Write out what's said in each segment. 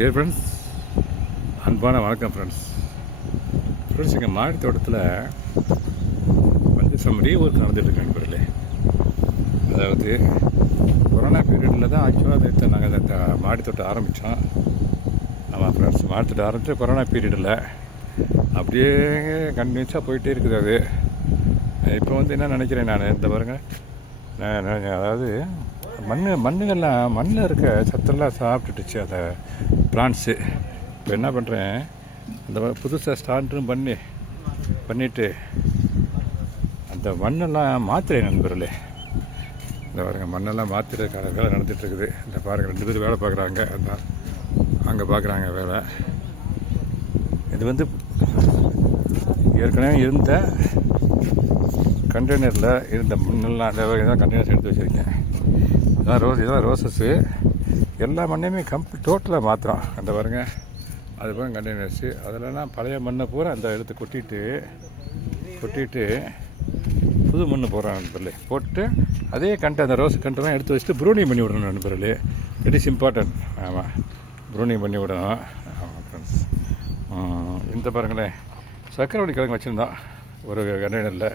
Dear friends, அன்பான வணக்கம் friends. எங்கள் மாடி தோட்டத்தில் வந்து ரீஒர்க் நடந்துகிட்ருக்கு நண்பர்களே. அதாவது கொரோனா பீரியடில் தான் ஆக்சுவலாக நாங்கள் இந்த மாடி தோட்டம் ஆரம்பித்தோம். ஆமாம் ஃப்ரெண்ட்ஸ், மாடி தோட்டம் ஆரம்பித்து கொரோனா பீரியடில் அப்படியே கண்டினியூஸாக போயிட்டே இருக்குது. அது இப்போ வந்து என்ன நினைக்கிறேன் நான், இந்த பாருங்க, அதாவது மண்ணுகள்லாம் மண்ணில் இருக்க சத்தெல்லாம் சாப்பிட்டுட்டுச்சு அந்த பிளான்ட்ஸு. இப்போ என்ன பண்ணுறேன், அந்த புதுசாக ஸ்டாண்டும் பண்ணிவிட்டு அந்த மண்ணெல்லாம் மாற்றுறேன் நண்பர்களே. இந்த பாருங்க, மண்ணெல்லாம் மாற்றுறதுக்கான வேலை நடந்துகிட்ருக்குது. இந்த பாருங்கள், 2 பேர் வேலை பார்க்குறாங்க. அந்த அங்கே பார்க்குறாங்க வேலை. இது வந்து ஏற்கனவே இருந்த கண்டெய்னரில் இருந்த மண்ணெல்லாம் அந்த கண்டெய்னர்ஸ் எடுத்து வச்சுருக்கேன். இதெல்லாம் ரோசஸ்ஸு. எல்லா மண்ணையுமே டோட்டலாக மாற்றுறோம். அந்த பாருங்க, அது பாருங்க கண்டெய்னர்ஸு. அதிலலாம் பழைய மண்ணை பூரா அந்த எடுத்து கொட்டிட்டு புது மண் போடுறான் நண்பர்களே. போட்டு அதே அந்த ரோஸ் கண்டெல்லாம் எடுத்து வச்சுட்டு ப்ரூனிங் பண்ணி விடணும் நண்பர்களே. It is important. ஆமாம், ப்ரூனிங் பண்ணி விடணும். ஆமாம் ஃப்ரெண்ட்ஸ். இந்த பாருங்களேன், சக்கரவள்ளி கிழங்கு வச்சுருந்தோம் ஒரு கண்டெய்னரில்.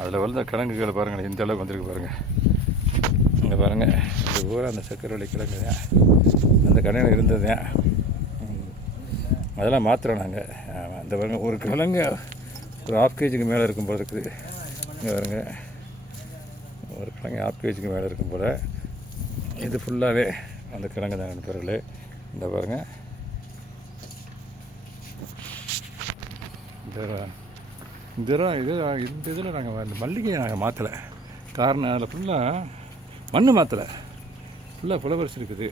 அதில் வந்த கிழங்குகள் பாருங்களேன், இந்த அளவுக்கு வந்திருக்கு பாருங்கள். இங்கே பாருங்கள், இது பூரா அந்த சக்கரவள்ளி கிழங்கு தான் அந்த கண்டெய்னர் இருந்தது தான். அதெல்லாம் மாத்திரம் நாங்கள். அந்த பாருங்கள், ஒரு கிழங்கு ஒரு 1/2 kg மேலே இருக்கும் போல் இருக்குது. இங்கே பாருங்க, ஒரு கிழங்கு 1/2 kg மேலே இருக்கும் போல். இது ஃபுல்லாகவே அந்த கிழங்கு தான் நண்பர்களே. இந்த பாருங்கள், இந்த இதில் நாங்கள் இந்த மல்லிகையை நாங்கள் மாற்றலை. காரணம், அதில் ஃபுல்லாக மண் மாற்றலை, ஃபுல்லாக புலவரிசி இருக்குது.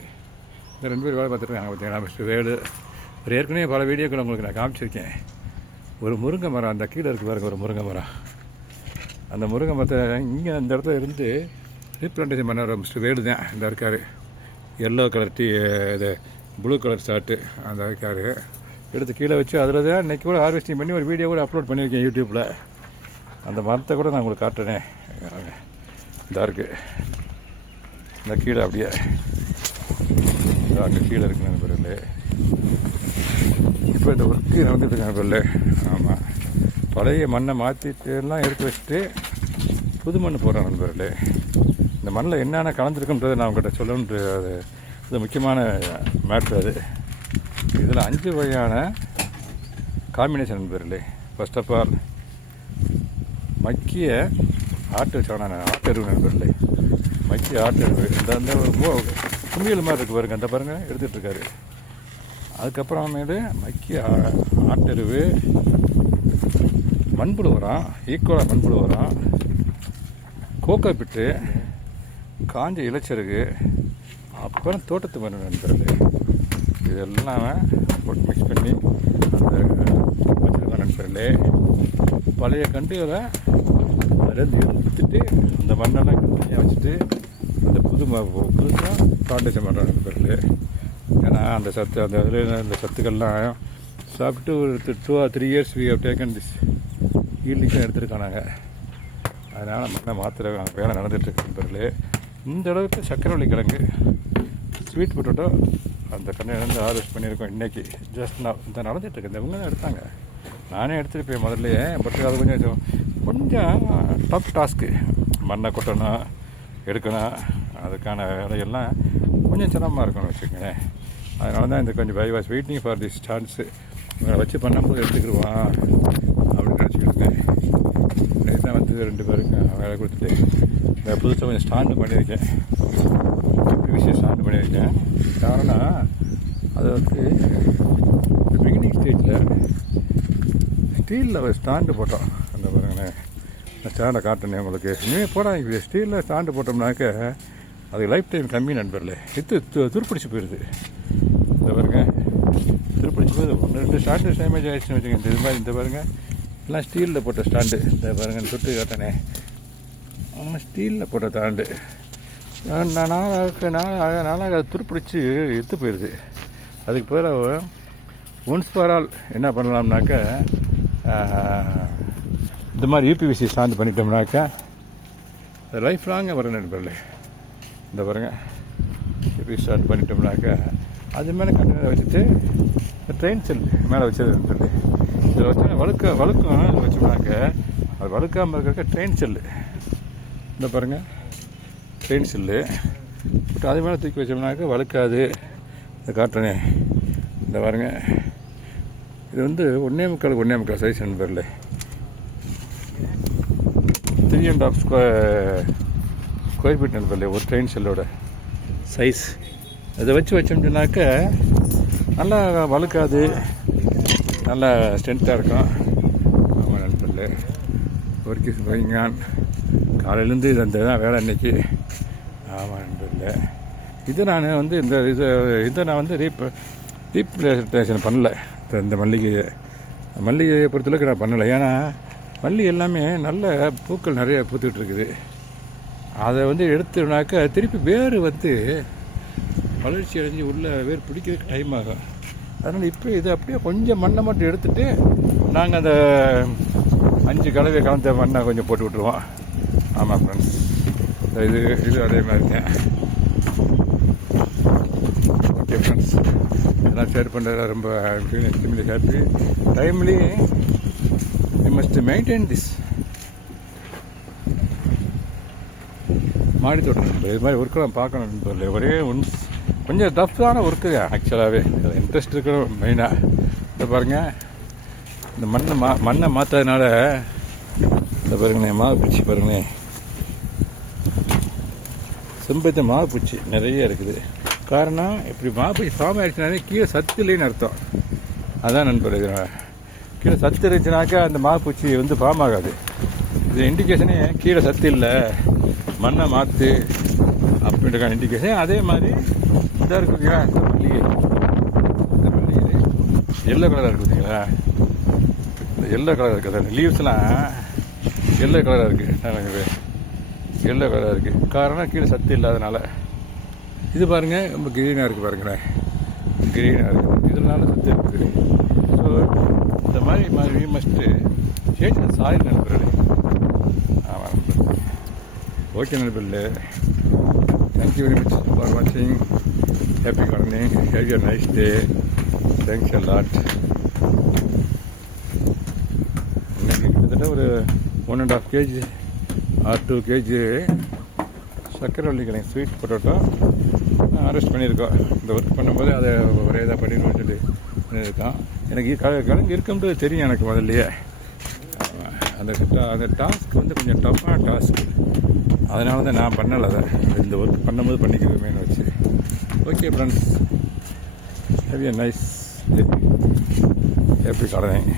இந்த 2 பேர் வேலை பார்த்துருக்காங்க பார்த்தீங்கன்னா, மிஸ்டர் வேலு. ஒரு ஏற்கனவே பல வீடியோக்கள் உங்களுக்கு நான் காமிச்சிருக்கேன். ஒரு முருங்கை மரம் அந்த கீழே இருக்குது பாருங்க, ஒரு முருங்கை மரம். அந்த முருங்கை மரத்தை இங்கே அந்த இடத்துல இருந்து ரீப்ளான்டேஷன் பண்ண மிஸ்டர் வேலு தான் இந்த இருக்கார். எல்லோ கலர் இது ப்ளூ கலர் ஷார்ட்டு அந்த இருக்கார். எடுத்து கீழே வச்சு அதில் தான் இன்றைக்கி கூட ஹார்வெஸ்டிங் பண்ணி ஒரு வீடியோ கூட அப்லோட் பண்ணியிருக்கேன் யூடியூப்பில். அந்த மரத்தை கூட நான் உங்களுக்கு காட்டுறேனே. இதாக இருக்குது இந்த கீழே, அப்படியே அங்கே கீழே இருக்குன்னு நண்பர்களே. இப்போ இந்த ஒர்க்கு நடந்துட்டு நண்பர்களே. ஆமாம், பழைய மண்ணை மாற்றிட்டுலாம் எடுத்து வச்சுட்டு புது மண் போடுறேன் நண்பர்களே. இந்த மண்ணில் என்னென்ன கலந்துருக்குன்றதை நான் உங்கள்கிட்ட சொல்லணுன்ட்டு அது முக்கியமான மேட்ரு. அது இதில் 5 வகையான காம்பினேஷன் நண்பர்களே. ஃபர்ஸ்ட் ஆஃப் ஆல் மக்கிய ஆட்டெருவு நண்பர்களே. மக்கிய ஆட்டெருவு இந்த கும்பியல் மாதிரி இருக்குது பாருங்க. அந்த பாருங்கள் எடுத்துகிட்ருக்காரு. அதுக்கப்புறமேலு மக்கிய ஆட்டெருவு, மண்புழு உரம், ஈக்குவலாக மண்புழு உரம், கோகோ பிட்டு, காஞ்ச இலைச்சருகு, அப்புறம் தோட்டத்து மண் நண்பர்களே. இதெல்லாம் போட்டு மிக்ஸ் பண்ணி அந்த வச்சுருக்கோம் நண்பர்களே. பழைய கண்டுகளை அதில் எடுத்துட்டு அந்த மண்ணெல்லாம் தனியாக வச்சுட்டு அந்த புதுசாக பிளான்டேஷன் பண்ணுறோம் நண்பர்களே. ஏன்னா அந்த அதில் இந்த சத்துக்கள்லாம் சாப்பிட்டு ஒரு 2 or 3 years we have taken this ஈல்டிங்காக எடுத்துருக்கோம் நாங்கள். அதனால் மண்ணை மாத்திர வேலை நடந்துகிட்ருக்கு நண்பர்களே. இந்த அளவுக்கு சக்கரவள்ளி கிழங்கு, ஸ்வீட் பொட்டேட்டோ அந்த கண்ணிலேருந்து ஹார்வெஸ்ட் பண்ணியிருக்கோம் இன்றைக்கி. ஜஸ்ட் நான் இந்த நடந்துகிட்ருக்கு. இந்த இவங்க தான் எடுத்தாங்க, நானே எடுத்துகிட்டு முதல்லையே. பட் அது கொஞ்சம் டஃப் டாஸ்க்கு. மண்ணை கொட்டணும், எடுக்கணும், அதுக்கான வேலையெல்லாம் கொஞ்சம் சிரமமாக இருக்கும்னு வச்சுக்கோங்களேன். அதனால தான் இந்த கொஞ்சம் I was waiting for this chance. வச்சு பண்ணும்போது எடுத்துக்கிடுவான் அப்படின்னு நினச்சிக்கிட்டேன். நேற்று தான் வந்து 2 பேருக்கு வேலை கொடுத்துட்டு இந்த புதுசாக கொஞ்சம் ஸ்டாண்டு பண்ணியிருக்கேன். விஷயம் ஸ்டாண்டு பண்ணியிருக்கேன். காரணம், அது வந்து பிகினிங் ஸ்டேஜில் ஸ்டீலில் ஒரு ஸ்டாண்டு போட்டோம். அந்த பாருங்களேன், அந்த ஸ்டாண்டை காட்டுனேன் உங்களுக்கு. இனிமேல் போடாங்க, ஸ்டீலில் ஸ்டாண்டு போட்டோம்னாக்க அதுக்கு லைஃப் டைம் கம்மி நண்பர்களே. துருப்பிடிச்சு போயிடுது. இந்த பாருங்க, துருப்பிடிச்சு போயிடுது. 1-2 ஸ்டாண்டு டேமேஜ் ஆகிடுச்சுன்னு வச்சுக்கோங்க. இது மாதிரி இந்த பாருங்கள், எல்லாம் ஸ்டீலில் போட்ட ஸ்டாண்டு. இந்த பாருங்கள், தொட்டு காட்டினே ஸ்டீலில் போட்ட ஸ்டாண்டு. நாளாக அது துருப்பிடிச்சு எடுத்து போயிடுது. அதுக்கு பிறகு ஒன்ஸ் ஃபார் ஆல் என்ன பண்ணலாம்னாக்க, இந்த மாதிரி யூபிவிசி ஸ்டாண்டு பண்ணிட்டோம்னாக்கா அது லைஃப் லாங்காக வரும் நண்பர்களே. இந்த பாருங்கள், ரீஸ்டார்ட் பண்ணிட்டோம்னாக்கா அது மேலே கண்டெய்னர் வச்சுட்டு ட்ரெயின் செல் மேலே வச்சது சொல்லி இதில் வச்சா வழுக்கும் இதில் வச்சோம்னாக்க அது வழுக்காமல் இருக்கிற ட்ரெயின் செல்லு இந்த பாருங்கள் ட்ரெயின் செல்லு பட் அது மேலே தூக்கி வச்சோம்னாக்க வழுக்காது. இந்த காட்டுறேனே இந்த பாருங்க, இது வந்து 1.25 சைஸ் நண்பர்ல 3.5 ஸ்கொயர் ஃபீட் நண்பர்ல ஒரு ட்ரெயின் செல்லோட சைஸ். அதை வச்சோம்னாக்க நல்லா வழுக்காது, நல்லா ஸ்ட்ரென்த்தாக இருக்கும். ஆமாம் நண்பர்ல ஒர்க் இஸ் கோயிங் ஆன். காலையிலேருந்து இது அந்த தான் வேலை இன்றைக்கி. ஆமாம் நண்பர்ல இதை நான் வந்து இதை நான் வந்து ரீப்ளேஷன் பண்ணல. இந்த மல்லிகையை பொறுத்தளவுக்கு நான் பண்ணலை. ஏன்னா மல்லிகை எல்லாமே நல்ல பூக்கள் நிறைய பூத்துக்கிட்டு இருக்குது. அதை வந்து எடுத்துனாக்கா திருப்பி வேர் வந்து வளர்ச்சி அடைஞ்சி உள்ள வேர் பிடிக்கிறதுக்கு டைம் ஆகும். அதனால் இப்போ இதை அப்படியே கொஞ்சம் மண்ணை மட்டும் எடுத்துகிட்டு நாங்கள் அந்த 5 கலவை கலந்த மண்ணை கொஞ்சம் போட்டு விட்ருவோம். ஆமாம் ஃப்ரெண்ட்ஸ், இது அதே மாதிரிங்க. ஓகே ஃப்ரெண்ட்ஸ், இதெல்லாம் ஷேர் பண்ணுறதுல ரொம்ப extremely happy. Timely you must maintain this. மாடி தோட்டம் இது மாதிரி ஒர்க்கெல்லாம் பார்க்கணும் நண்பர்களே. ஒரே கொஞ்சம் டஃப்பான ஒர்க்குங்க ஆக்சுவலாகவே. அதில் இன்ட்ரெஸ்ட் இருக்கணும் மெயினாக. இதை பாருங்கள், இந்த மண்ணை மாற்றாதனால இந்த பாருங்கண்ணே மாவு பூச்சி பாருங்கண்ணே, செம்பருத்தி மாவு பூச்சி நிறைய இருக்குது. காரணம் இப்படி மாவு பூச்சி ஃபார்ம் ஆகிடுச்சுனாலே கீழே சத்து இல்லைன்னு அர்த்தம். அதான் நண்பர், இது கீழே சத்து இருந்துச்சுனாக்கா அந்த மாவு பூச்சி வந்து ஃபார்ம் ஆகாது. இது இண்டிகேஷனே கீழே சத்து இல்லை, மண்ணை மாற்று அப்படின்ற இண்டிகேஷன். அதே மாதிரி இதாக இருக்குதுங்களா, இந்த மல்லிகை எல்லோ கலராக இருக்குதுங்களா, இந்த எல்லோ கலராக இருக்குது. அந்த லீவ்ஸ்லாம் எல்லோ கலராக இருக்குது, எல்லோ கலராக இருக்குது. காரணம் கீழே சத்து இல்லாதனால. இது பாருங்கள் ரொம்ப கிரீனாக இருக்குது பாருங்களேன், கிரீனாக இருக்குது. இதனால சத்து இருக்குது. ஸோ இந்த மாதிரி we must change the soil நண்பர்களே. ஆமாம் நண்பர்களே. ஓகே நண்பர்களே, தேங்க்யூ வெரி மச் ஃபார் வாட்சிங். Happy gardening. Have a nice day. Thanks a lot. இன்னைக்கு கிட்டத்தட்ட ஒரு 1.5 kg or 2 kg சக்கரவள்ளி கிழங்கு ஸ்வீட் பொட்டேட்டோ அரெஸ்ட் பண்ணியிருக்கோம். இந்த ஒர்க் பண்ணும்போது அதை ஒரே இதாக பண்ணிடுவோம்னு சொல்லி பண்ணியிருக்கோம். எனக்கு கிழங்கு இருக்குன்றது தெரியும் எனக்கு முதல்லையே. அந்த டாஸ்க் வந்து கொஞ்சம் டஃப்பான டாஸ்க். அதனால தான் நான் பண்ணலை. அதை இந்த ஒர்க் பண்ணும்போது பண்ணிக்கிறதுமேனு வச்சு. Okay friends, have a nice day. Happy gardening.